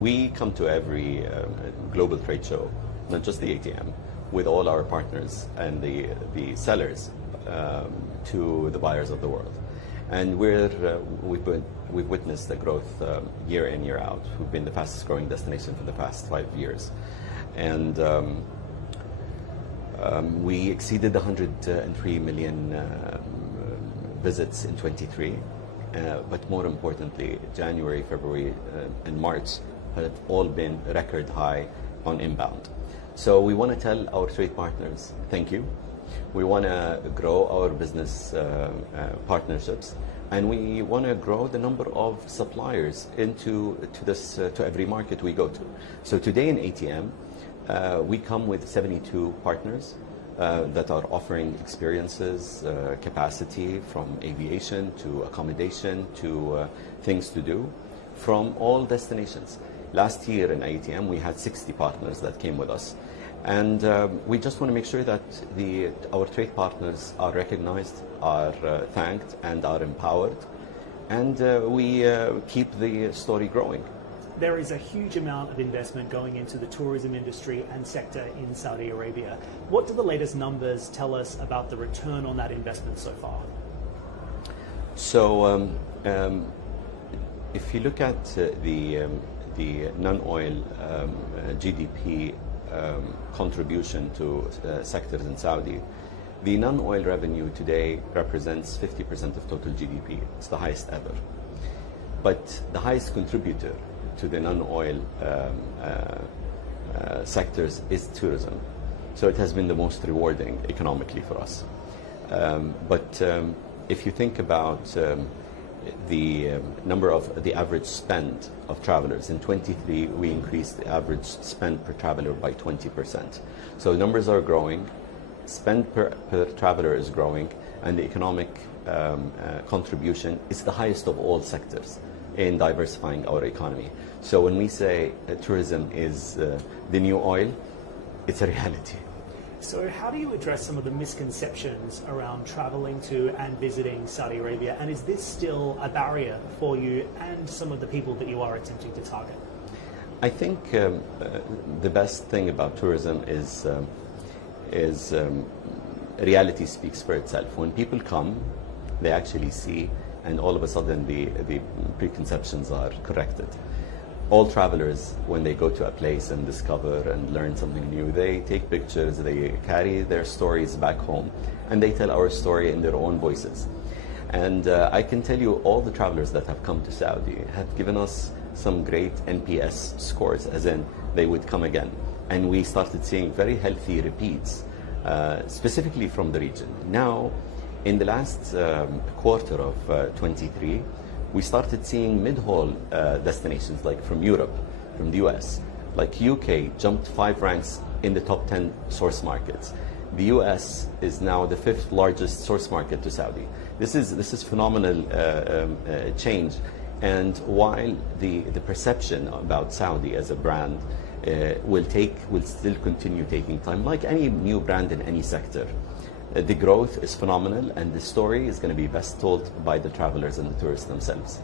We come to every global trade show, not just the ATM, with all our partners and the sellers to the buyers of the world. And we've witnessed the growth year in, year out. We've been the fastest growing destination for the past 5 years. And we exceeded 103 million visits in 23. But more importantly, January, February, and March have all been record high on inbound. So we want to tell our trade partners, thank you. We want to grow our business partnerships, and we want to grow the number of suppliers to every market we go to. So today in ATM, we come with 72 partners that are offering experiences, capacity from aviation to accommodation to things to do from all destinations. Last year in ATM, we had 60 partners that came with us. And we just want to make sure that our trade partners are recognized, are thanked, and are empowered. And we keep the story growing. There is a huge amount of investment going into the tourism industry and sector in Saudi Arabia. What do the latest numbers tell us about the return on that investment so far? So if you look at the non-oil GDP contribution to sectors in Saudi, the non-oil revenue today represents 50% of total GDP. It's the highest ever. But the highest contributor to the non-oil sectors is tourism. So it has been the most rewarding economically for us. But if you think about the number of the average spend of travelers, in 23 we increased the average spend per traveler by 20%. So numbers are growing, spend per traveler is growing, and the economic contribution is the highest of all sectors in diversifying our economy. So when we say tourism is the new oil, it's a reality. So how do you address some of the misconceptions around traveling to and visiting Saudi Arabia? And is this still a barrier for you and some of the people that you are attempting to target? I think the best thing about tourism is reality speaks for itself. When people come, they actually see, and all of a sudden the preconceptions are corrected. All travelers, when they go to a place and discover and learn something new, they take pictures, they carry their stories back home, and they tell our story in their own voices. And I can tell you all the travelers that have come to Saudi have given us some great NPS scores, as in they would come again. And we started seeing very healthy repeats, specifically from the region. Now, in the last quarter of 23, we started seeing mid-haul destinations like from Europe, from the US, like UK jumped 5 ranks in the top 10 source markets. The US is now the 5th largest source market to Saudi. This is phenomenal change. And while the perception about Saudi as a brand will still continue taking time, like any new brand in any sector. The growth is phenomenal, and the story is going to be best told by the travelers and the tourists themselves.